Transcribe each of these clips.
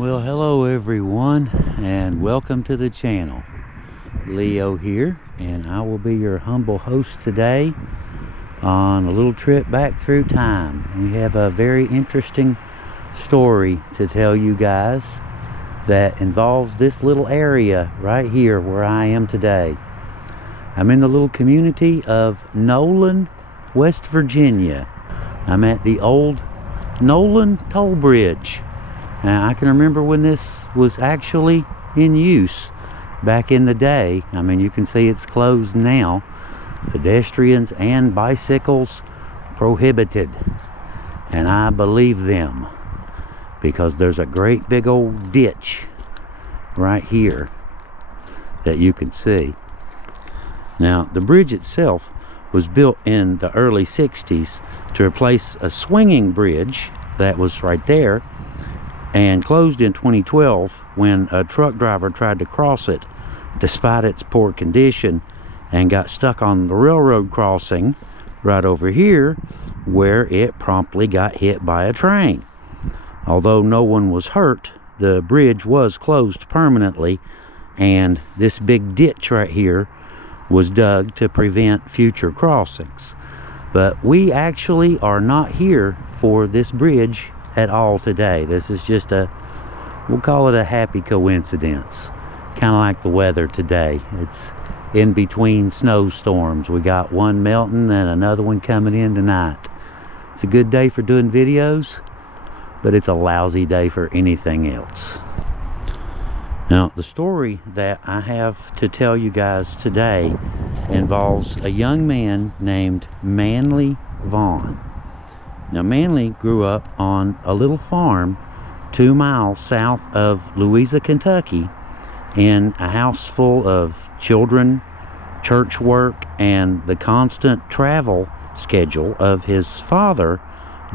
Well, hello everyone, and welcome to the channel. Leo here, and I will be your humble host today on a little trip back through time. We have a very interesting story to tell you guys that involves this little area right here where I am today. I'm in the little community of Nolan, West Virginia. I'm at the old Nolan Tollbridge. Now, I can remember when this was actually in use back in the day. I mean, you can see it's closed now. Pedestrians and bicycles prohibited. And I believe them, because there's a great big old ditch right here that you can see. Now, the bridge itself was built in the early 60s to replace a swinging bridge that was right there, and closed in 2012 when a truck driver tried to cross it despite its poor condition and got stuck on the railroad crossing right over here, where it promptly got hit by a train. Although no one was hurt, the bridge was closed permanently, and this big ditch right here was dug to prevent future crossings. But we actually are not here for this bridge at all today. This is just we'll call it a happy coincidence, kind of like the weather today. It's in between snowstorms. We got one melting and another one coming in tonight. It's a good day for doing videos, but it's a lousy day for anything else. Now, the story that I have to tell you guys today involves a young man named Manley Vaughn. Now, Manley grew up on a little farm 2 miles south of Louisa, Kentucky, in a house full of children, church work, and the constant travel schedule of his father,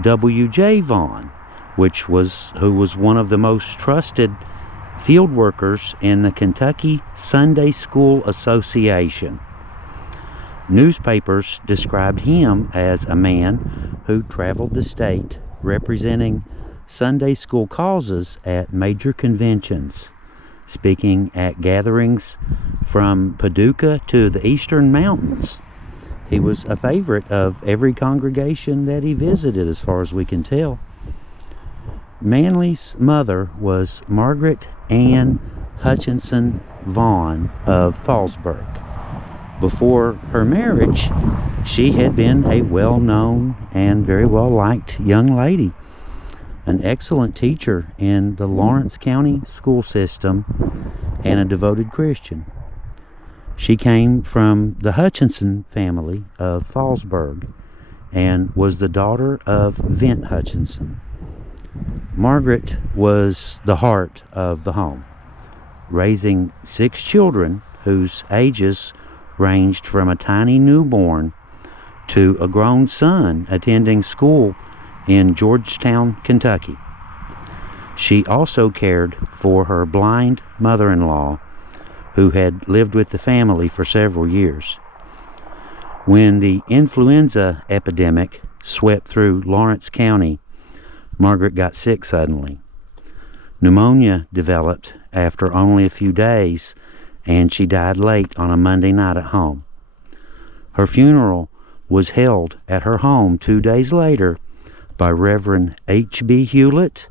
W.J. Vaughn, who was one of the most trusted field workers in the Kentucky Sunday School Association. Newspapers described him as a man who traveled the state representing Sunday school causes at major conventions, speaking at gatherings from Paducah to the Eastern Mountains. He was a favorite of every congregation that he visited, as far as we can tell. Manley's mother was Margaret Ann Hutchinson Vaughn of Fallsburg. Before her marriage, she had been a well-known and very well-liked young lady, an excellent teacher in the Lawrence County school system, and a devoted Christian. She came from the Hutchinson family of Fallsburg and was the daughter of Vent Hutchinson. Margaret was the heart of the home, raising 6 children whose ages ranged from a tiny newborn to a grown son attending school in Georgetown, Kentucky. She also cared for her blind mother-in-law, who had lived with the family for several years. When the influenza epidemic swept through Lawrence County, Margaret got sick suddenly. Pneumonia developed after only a few days, and she died late on a Monday night at home. Her funeral was held at her home 2 days later by Reverend H.B. Hewlett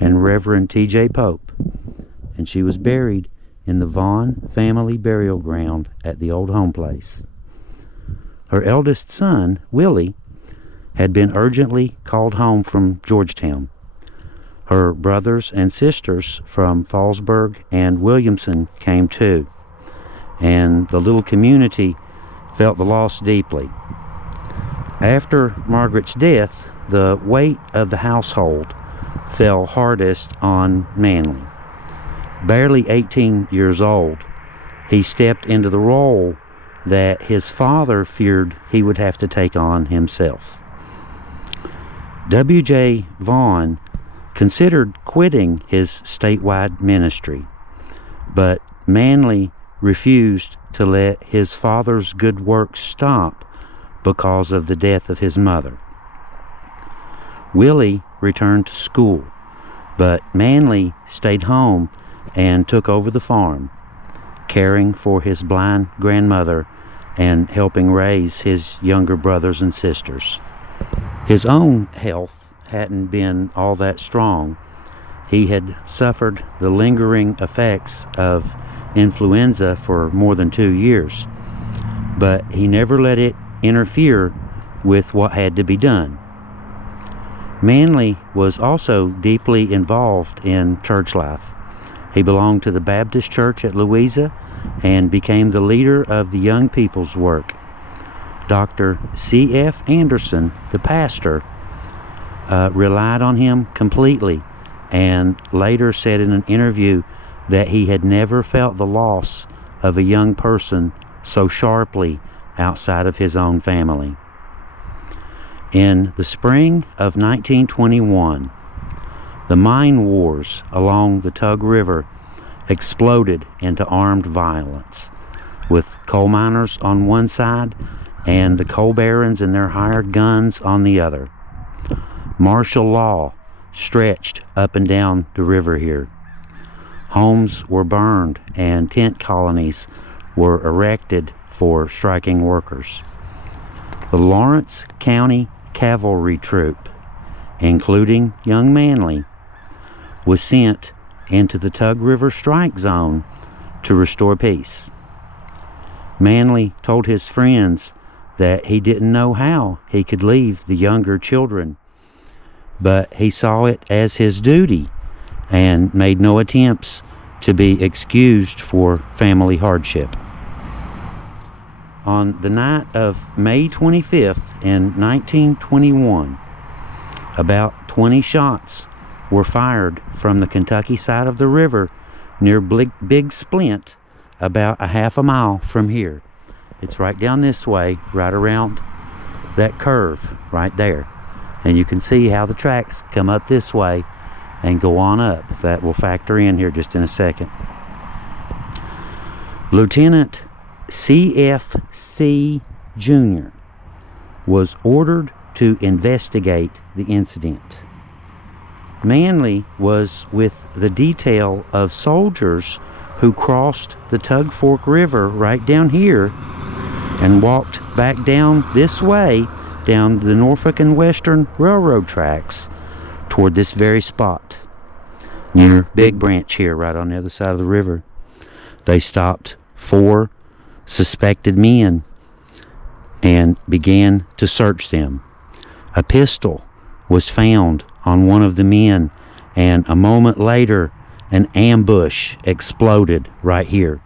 and Reverend T.J. Pope, and she was buried in the Vaughn family burial ground at the old home place. Her eldest son, Willie, had been urgently called home from Georgetown. Her brothers and sisters from Fallsburg and Williamson came too, and the little community felt the loss deeply. After Margaret's death, the weight of the household fell hardest on Manley. Barely 18 years old, he stepped into the role that his father feared he would have to take on himself. W.J. Vaughn considered quitting his statewide ministry, but Manley refused to let his father's good work stop because of the death of his mother. Willie returned to school, but Manley stayed home and took over the farm, caring for his blind grandmother and helping raise his younger brothers and sisters. His own health hadn't been all that strong. He had suffered the lingering effects of influenza for more than 2 years, but he never let it interfere with what had to be done. Manley was also deeply involved in church life. He belonged to the Baptist Church at Louisa and became the leader of the young people's work. Dr. C.F. Anderson, the pastor, relied on him completely, and later said in an interview that he had never felt the loss of a young person so sharply outside of his own family. In the spring of 1921, the mine wars along the Tug River exploded into armed violence, with coal miners on one side and the coal barons and their hired guns on the other. Martial law stretched up and down the river here. Homes were burned and tent colonies were erected for striking workers. The Lawrence County Cavalry Troop, including young Manley, was sent into the Tug River strike zone to restore peace. Manley told his friends that he didn't know how he could leave the younger children, but he saw it as his duty and made no attempts to be excused for family hardship. On the night of May 25th in 1921, about 20 shots were fired from the Kentucky side of the river near Big Splint, about a half a mile from here. It's right down this way, right around that curve right there. And you can see how the tracks come up this way and go on up. That will factor in here just in a second. Lieutenant C.F.C. Jr. was ordered to investigate the incident. Manley was with the detail of soldiers who crossed the Tug Fork River right down here and walked back down this way, down the Norfolk and Western Railroad tracks toward this very spot near Big Branch here, right on the other side of the river. They stopped 4 suspected men and began to search them. A pistol was found on one of the men, and a moment later an ambush exploded right here.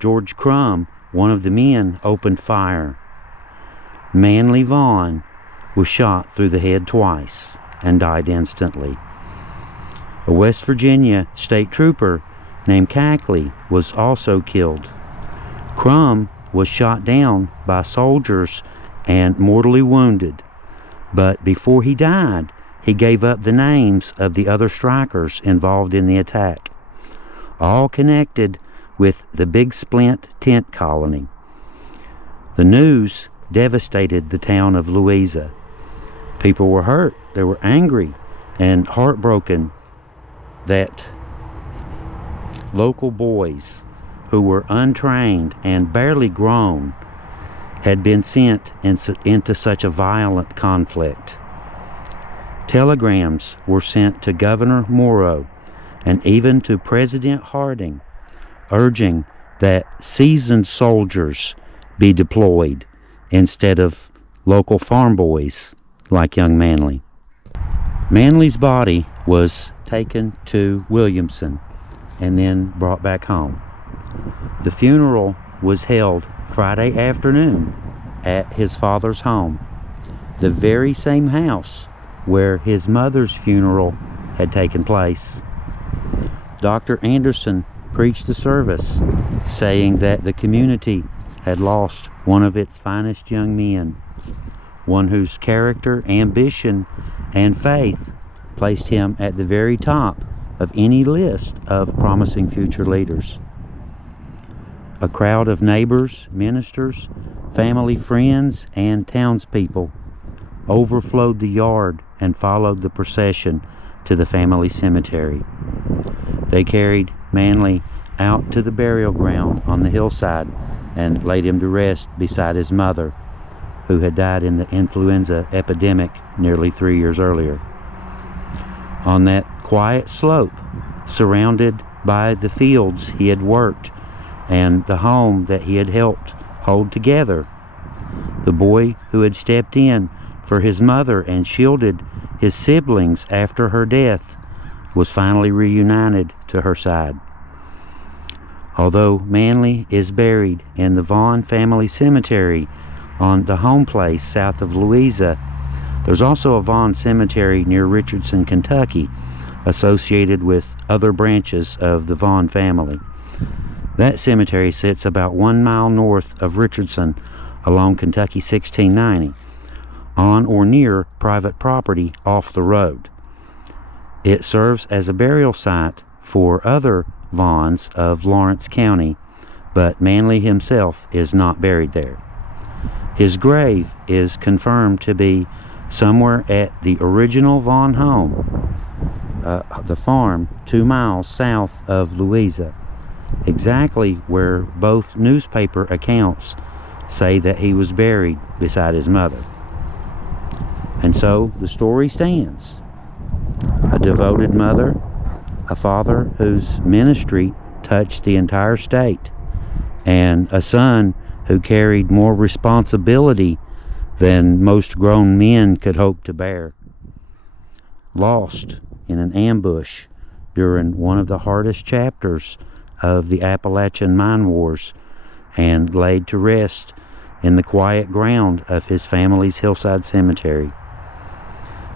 George Crum, one of the men, opened fire. Manley Vaughn was shot through the head twice and died instantly. A West Virginia state trooper named Cackley was also killed. Crum was shot down by soldiers and mortally wounded, but before he died, he gave up the names of the other strikers involved in the attack, all connected with the Big Splint tent colony. The news devastated the town of Louisa. People were hurt, they were angry and heartbroken that local boys who were untrained and barely grown had been sent into such a violent conflict. Telegrams were sent to Governor Morrow and even to President Harding, urging that seasoned soldiers be deployed instead of local farm boys like young Manley. Manley's body was taken to Williamson and then brought back home. The funeral was held Friday afternoon at his father's home, the very same house where his mother's funeral had taken place. Dr. Anderson preached the service, saying that the community had lost one of its finest young men, one whose character, ambition, and faith placed him at the very top of any list of promising future leaders. A crowd of neighbors, ministers, family friends, and townspeople overflowed the yard and followed the procession to the family cemetery. They carried Manley out to the burial ground on the hillside and laid him to rest beside his mother, who had died in the influenza epidemic nearly 3 years earlier. On that quiet slope, surrounded by the fields he had worked and the home that he had helped hold together, the boy who had stepped in for his mother and shielded his siblings after her death was finally reunited to her side. Although Manley is buried in the Vaughn family cemetery on the home place south of Louisa, there's also a Vaughn cemetery near Richardson, Kentucky, associated with other branches of the Vaughn family. That cemetery sits about 1 mile north of Richardson along Kentucky 1690, on or near private property off the road. It serves as a burial site for other Vaughns of Lawrence County, but Manley himself is not buried there. His grave is confirmed to be somewhere at the original Vaughn home, the farm 2 miles south of Louisa, exactly where both newspaper accounts say that he was buried beside his mother. And so the story stands. A devoted mother, a father whose ministry touched the entire state, and a son who carried more responsibility than most grown men could hope to bear. Lost in an ambush during one of the hardest chapters of the Appalachian Mine Wars, and laid to rest in the quiet ground of his family's hillside cemetery.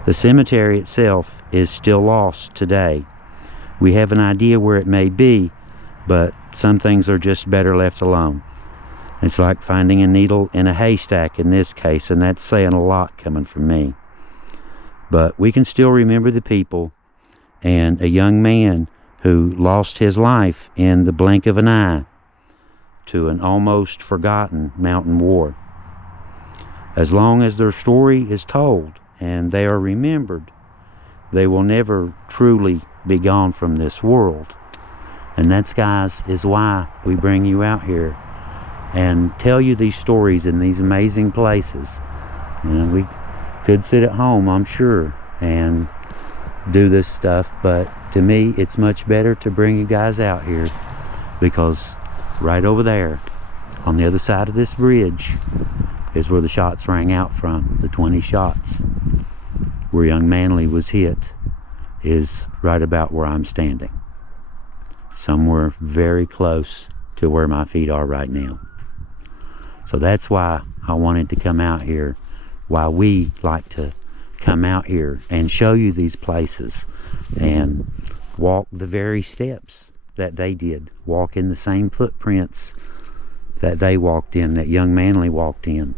The cemetery itself is still lost today. We have an idea where it may be, but some things are just better left alone. It's like finding a needle in a haystack in this case, and that's saying a lot coming from me. But we can still remember the people and a young man who lost his life in the blink of an eye to an almost forgotten mountain war. As long as their story is told and they are remembered, they will never truly be gone from this world. And that's, guys, is why we bring you out here and tell you these stories in these amazing places. And we could sit at home, I'm sure, and do this stuff, but to me it's much better to bring you guys out here, because right over there on the other side of this bridge is where the shots rang out from. The 20 shots where young Manley was hit is right about where I'm standing, somewhere very close to where my feet are right now. So that's why I wanted to come out here, why we like to come out here and show you these places and walk the very steps that they did, walk in the same footprints that they walked in, that young Manley walked in.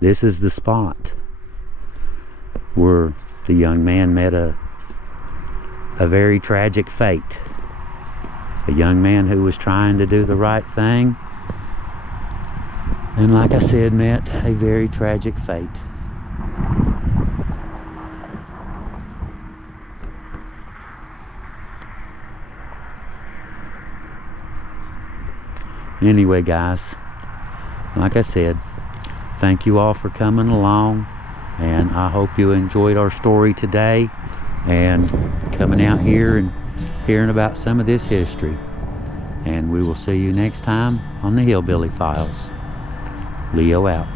This is the spot where the young man met a very tragic fate. A young man who was trying to do the right thing, and like I said, met a very tragic fate. Anyway, guys, like I said, thank you all for coming along, and I hope you enjoyed our story today and coming out here and hearing about some of this history. And we will see you next time on the Hillbilly Files. Leo out.